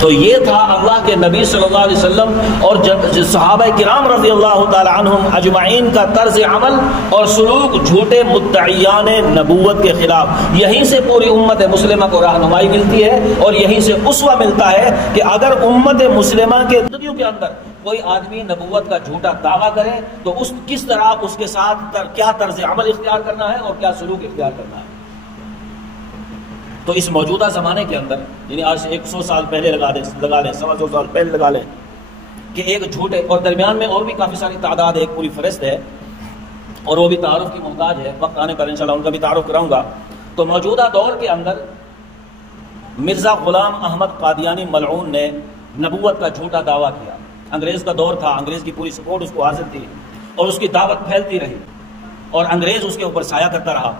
تو یہ تھا اللہ کے نبی صلی اللہ علیہ وسلم اور صحابہ کرام رضی اللہ تعالی عنہم اجمعین کا طرز عمل اور سلوک جھوٹے مدعیان نبوت کے خلاف۔ یہیں سے پوری امت مسلمہ کو رہنمائی ملتی ہے اور یہیں سے اسوہ ملتا ہے کہ اگر امت مسلمہ کے زندگیوں کے اندر کوئی آدمی نبوت کا جھوٹا دعویٰ کرے تو کس طرح اس کے ساتھ کیا طرز عمل اختیار کرنا ہے اور کیا سلوک اختیار کرنا ہے۔ تو اس موجودہ زمانے کے اندر یعنی آج سے 100 سال پہلے لگا لیں 125 سال پہلے لگا لیں کہ ایک جھوٹے، اور درمیان میں اور بھی کافی ساری تعداد ایک پوری فہرست ہے اور وہ بھی تعارف کی محتاج ہے، وقت آنے پر انشاءاللہ ان کا بھی تعارف کراؤں گا۔ تو موجودہ دور کے اندر مرزا غلام احمد قادیانی ملعون نے نبوت کا جھوٹا دعویٰ کیا۔ انگریز کا دور تھا، انگریز کی پوری سپورٹ اس کو حاصل تھی اور اس کی دعوت پھیلتی رہی اور انگریز اس کے اوپر سایہ کرتا رہا،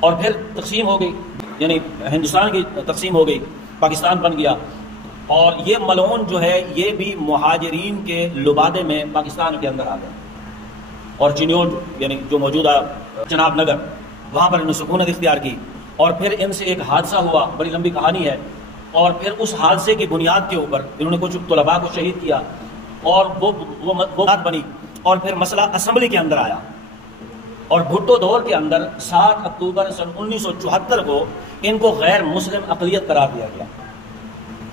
اور پھر تقسیم ہو گئی، یعنی ہندوستان کی تقسیم ہو گئی، پاکستان بن گیا، اور یہ ملعون جو ہے یہ بھی مہاجرین کے لبادے میں پاکستان کے اندر آ گئے، اور چنیوٹ یعنی جو موجودہ چناب نگر وہاں پر انہوں نے سکونت اختیار کی، اور پھر ان سے ایک حادثہ ہوا، بڑی لمبی کہانی ہے، اور پھر اس حادثے کی بنیاد کے اوپر انہوں نے کچھ طلباء کو شہید کیا اور وہ بات بنی، اور پھر مسئلہ اسمبلی کے اندر آیا، اور بھٹو دور کے اندر 7 اکتوبر سن 1974 کو ان کو غیر مسلم اقلیت قرار دیا گیا،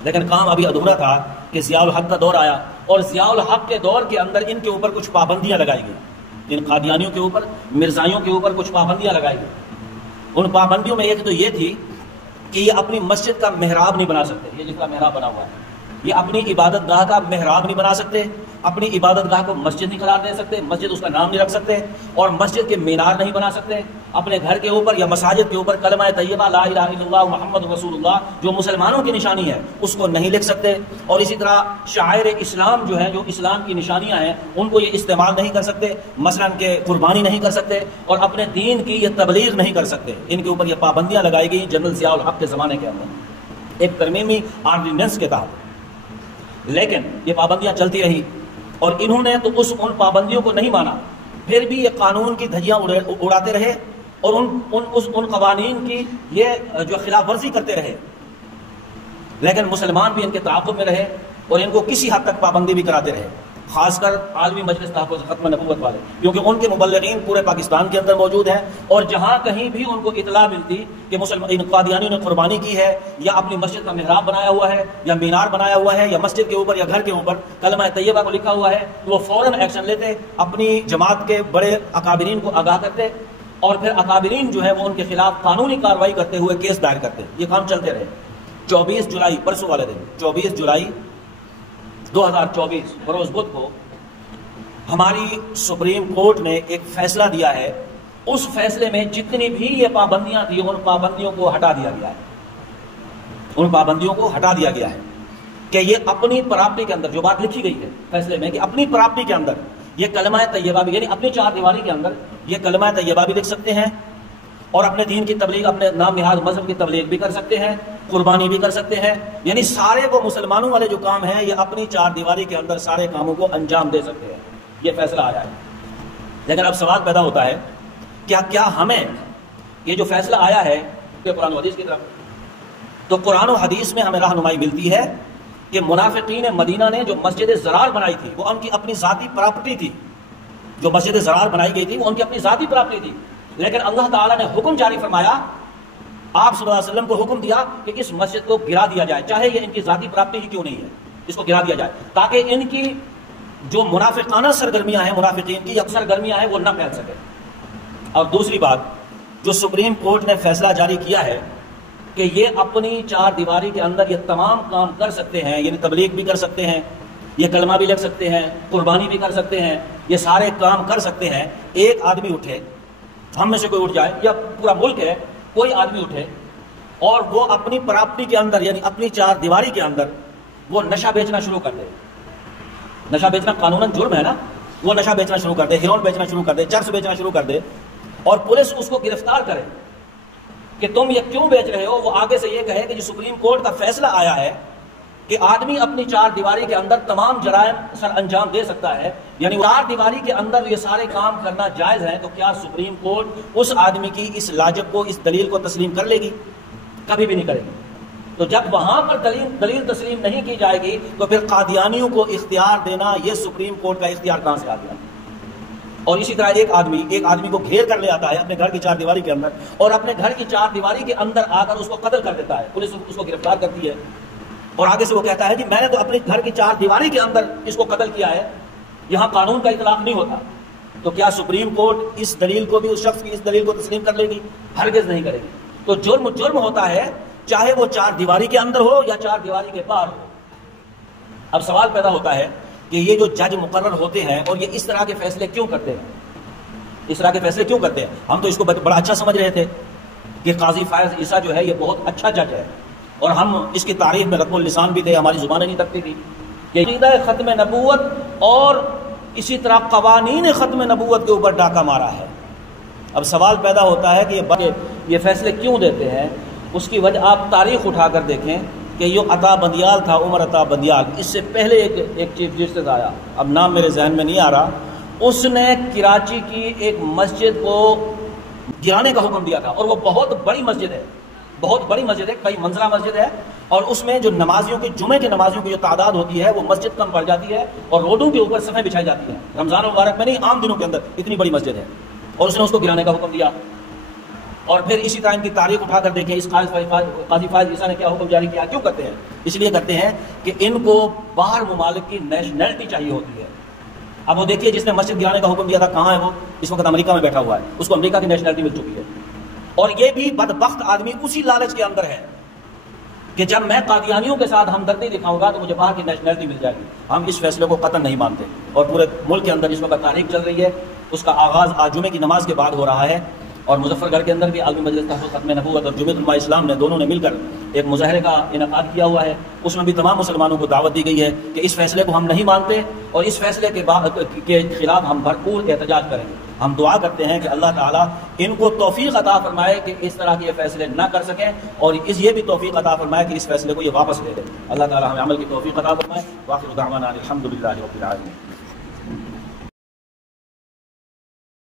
لیکن کام ابھی ادھورا تھا کہ ضیاء الحق کا دور آیا، اور ضیاء الحق کے دور کے اندر ان کے اوپر کچھ پابندیاں لگائی گئی، ان قادیانیوں کے اوپر، مرزائیوں کے اوپر کچھ پابندیاں لگائی گئی۔ ان پابندیوں میں ایک تو یہ تھی کہ یہ اپنی مسجد کا محراب نہیں بنا سکتے، یہ جس کا محراب بنا ہوا ہے یہ اپنی عبادت گاہ کا محراب نہیں بنا سکتے، اپنی عبادت گاہ کو مسجد نہیں قرار دے سکتے، مسجد اس کا نام نہیں رکھ سکتے، اور مسجد کے مینار نہیں بنا سکتے، اپنے گھر کے اوپر یا مساجد کے اوپر کلمہ طیبہ لا الہ الا اللہ محمد رسول اللہ جو مسلمانوں کی نشانی ہے اس کو نہیں لکھ سکتے، اور اسی طرح شعائر اسلام جو ہے، جو اسلام کی نشانیاں ہیں ان کو یہ استعمال نہیں کر سکتے، مثلا کہ قربانی نہیں کر سکتے، اور اپنے دین کی یہ تبلیغ نہیں کر سکتے۔ ان کے اوپر یہ پابندیاں لگائی گئی جنرل ضیاء الحق کے زمانے کے اندر ایک ترمیمی آرڈیننس کے تحت، لیکن یہ پابندیاں چلتی رہی اور انہوں نے تو ان پابندیوں کو نہیں مانا، پھر بھی یہ قانون کی دھجیاں اڑاتے رہے اور ان قوانین کی یہ جو خلاف ورزی کرتے رہے، لیکن مسلمان بھی ان کے تعاقب میں رہے اور ان کو کسی حد تک پابندی بھی کراتے رہے، خاص کر عالمی مجلس تحفظ ختم نبوت والے، کیونکہ ان کے مبلغین پورے پاکستان کے اندر موجود ہیں، اور جہاں کہیں بھی ان کو اطلاع ملتی کہ ان قادیانیوں نے قربانی کی ہے یا اپنی مسجد کا محراب بنایا ہوا ہے یا مینار بنایا ہوا ہے یا مسجد کے اوپر یا گھر کے اوپر کلمہ طیبہ کو لکھا ہوا ہے، تو وہ فوراً ایکشن لیتے، اپنی جماعت کے بڑے اکابرین کو آگاہ کرتے، اور پھر اکابرین جو ہے وہ ان کے خلاف قانونی کارروائی کرتے ہوئے کیس دائر کرتے۔ یہ کام چلتے رہے۔ 24 جولائی پرسوں والے دن 24 جولائی 2024 بروز بدھ کو ہماری سپریم کورٹ نے ایک فیصلہ دیا ہے، اس فیصلے میں جتنی بھی یہ پابندیاں تھیں ان پابندیوں کو ہٹا دیا گیا ہے، ان پابندیوں کو ہٹا دیا گیا ہے کہ یہ اپنی پراپرٹی کے اندر جو بات لکھی گئی ہے فیصلے میں کہ اپنی پراپرٹی کے اندر یہ کلمہ طیبہ بھی، یعنی اپنی 4 دیواری کے اندر یہ کلمہ طیبہ بھی لکھ سکتے ہیں اور اپنے دین کی تبلیغ، اپنے نام نہاد مذہب کی تبلیغ بھی کر سکتے ہیں، قربانی بھی کر سکتے ہیں، یعنی سارے وہ مسلمانوں والے جو کام ہیں یہ اپنی 4 دیواری کے اندر سارے کاموں کو انجام دے سکتے ہیں۔ یہ فیصلہ آیا ہے، لیکن اب سوال پیدا ہوتا ہے کیا ہمیں یہ جو فیصلہ آیا ہے کہ قرآن و حدیث کی طرف، تو قرآن و حدیث میں ہمیں رہنمائی ملتی ہے کہ منافقین مدینہ نے جو مسجد زرار بنائی تھی وہ ان کی اپنی ذاتی پراپرٹی تھی، جو مسجد زرار بنائی گئی تھی وہ ان کی اپنی ذاتی پراپرٹی تھی، لیکن اللہ تعالیٰ نے حکم جاری فرمایا، آپ صلی اللہ علیہ وسلم کو حکم دیا کہ اس مسجد کو گرا دیا جائے، چاہے یہ ان کی ذاتی پراپرٹی ہی کیوں نہیں ہے، اس کو گرا دیا جائے تاکہ ان کی جو منافقانہ سرگرمیاں ہیں، منافقین کی اکثر سرگرمیاں ہیں وہ نہ پھیل سکے۔ اور دوسری بات جو سپریم کورٹ نے فیصلہ جاری کیا ہے کہ یہ اپنی 4 دیواری کے اندر یہ تمام کام کر سکتے ہیں، یعنی تبلیغ بھی کر سکتے ہیں، یہ کلمہ بھی لکھ سکتے ہیں، قربانی بھی کر سکتے ہیں، یہ سارے کام کر سکتے ہیں۔ ایک آدمی اٹھے، ہم میں سے کوئی اٹھ جائے یا پورا ملک ہے کوئی آدمی اٹھے اور وہ اپنی پراپرٹی کے اندر یعنی اپنی 4 دیواری کے اندر وہ نشہ بیچنا شروع کر دے، نشہ بیچنا قانوناً جرم ہے نا، وہ نشہ بیچنا شروع کر دے، ہیروئن بیچنا شروع کر دے، چرس بیچنا شروع کر دے، اور پولیس اس کو گرفتار کرے کہ تم یہ کیوں بیچ رہے ہو، وہ آگے سے یہ کہے کہ جو سپریم کورٹ کا فیصلہ آیا ہے کہ آدمی اپنی 4 دیواری کے اندر تمام جرائم سر انجام دے سکتا ہے، یعنی 4 دیواری کے اندر یہ سارے کام کرنا جائز ہے، تو کیا سپریم کورٹ اس آدمی کی اس لاجک کو، اس دلیل کو تسلیم کر لے گی؟ کبھی بھی نہیں کرے گی۔ تو جب وہاں پر دلیل تسلیم نہیں کی جائے گی تو پھر قادیانیوں کو اختیار دینا یہ سپریم کورٹ کا اختیار کہاں سے آ گیا؟ اور اسی طرح ایک آدمی کو گھیر کر لے آتا ہے اپنے گھر کی چار دیواری کے اندر، اور اپنے گھر کی چار دیواری کے اندر آ کر اس کو قتل کر دیتا ہے، پولیس اس کو گرفتار کرتی ہے، اور آگے سے وہ کہتا ہے جی میں نے تو اپنے گھر کی چار دیواری کے اندر اس کو قتل کیا ہے، یہاں قانون کا اطلاق نہیں ہوتا، تو کیا سپریم کورٹ اس دلیل کو بھی، اس شخص کی اس دلیل کو تسلیم کر لے گی؟ ہرگز نہیں کرے گی۔ تو جرم ہوتا ہے چاہے وہ چار دیواری کے اندر ہو یا چار دیواری کے باہر ہو۔ اب سوال پیدا ہوتا ہے کہ یہ جو جج مقرر ہوتے ہیں اور یہ اس طرح کے فیصلے کیوں کرتے ہیں؟ اس طرح کے فیصلے کیوں کرتے ہیں؟ ہم تو اس کو بڑا اچھا سمجھ رہے تھے کہ قاضی فائز عیسیٰ جو ہے یہ بہت اچھا جج ہے، اور ہم اس کی تعریف میں رقم اللسان بھی تھے، ہماری زبانیں نہیں تکتی تھی کہ عقیدہ ختم نبوت اور اسی طرح قوانین ختم نبوت کے اوپر ڈاکہ مارا ہے۔ اب سوال پیدا ہوتا ہے کہ یہ فیصلے کیوں دیتے ہیں؟ اس کی وجہ آپ تاریخ اٹھا کر دیکھیں کہ جو عطا بندیال تھا، عمر عطا بندیال، اس سے پہلے ایک چیف جسٹس آیا، اب نام میرے ذہن میں نہیں آ رہا، اس نے کراچی کی ایک مسجد کو گرانے کا حکم دیا تھا، اور وہ بہت بڑی مسجد ہے، بہت بڑی مسجد ہے، کئی منزلہ مسجد ہے، اور اس میں جو نمازیوں کی، جمعے کے نمازیوں کی جو تعداد ہوتی ہے وہ مسجد کم پڑ جاتی ہے، اور روڈوں کے اوپر صفیں بچھائی جاتی ہیں، رمضان المبارک میں نہیں، عام دنوں کے اندر اتنی بڑی مسجد ہے، اور اس نے اس کو گرانے کا حکم دیا۔ اور پھر اسی طرح ان کی تاریخ اٹھا کر دیکھیں، اس قاضی فائز عیسیٰ نے کیا حکم جاری کیا؟ کیوں کرتے ہیں؟ اس لیے کرتے ہیں کہ ان کو باہر ممالک کی نیشنلٹی چاہیے ہوتی ہے۔ اب وہ دیکھیے جس نے مسجد گرانے کا حکم دیا تھا کہاں ہے وہ؟ اس وقت امریکہ میں بیٹھا ہوا ہے، اس کو امریکہ کی نیشنلٹی مل چکی ہے، اور یہ بھی بدبخت آدمی اسی لالچ کے اندر ہے کہ جب میں قادیانیوں کے ساتھ ہمدردی دکھاؤں گا تو مجھے باہر کی نیشنلٹی مل جائے گی۔ ہم اس فیصلے کو قطعاً نہیں مانتے، اور پورے ملک کے اندر جس وقت تاریخ چل رہی ہے اس کا آغاز آج جمعے کی نماز کے بعد ہو رہا ہے، اور مظفر گڑھ کے اندر بھی عالمی مجلس تحفظ ختم نبوت اور جمعیت علماء اسلام نے دونوں نے مل کر ایک مظاہرے کا انعقاد کیا ہوا ہے، اس میں بھی تمام مسلمانوں کو دعوت دی گئی ہے کہ اس فیصلے کو ہم نہیں مانتے، اور اس فیصلے کے خلاف ہم بھرپور احتجاج کریں گے۔ ہم دعا کرتے ہیں کہ اللہ تعالیٰ ان کو توفیق عطا فرمائے کہ اس طرح کے یہ فیصلے نہ کر سکیں، اور یہ بھی توفیق عطا فرمائے کہ اس فیصلے کو یہ واپس لے لیں۔ اللہ تعالیٰ ہمیں عمل کی توفیق عطا فرمائے۔ وآخر دعوانا الحمدللہ رب العالمین۔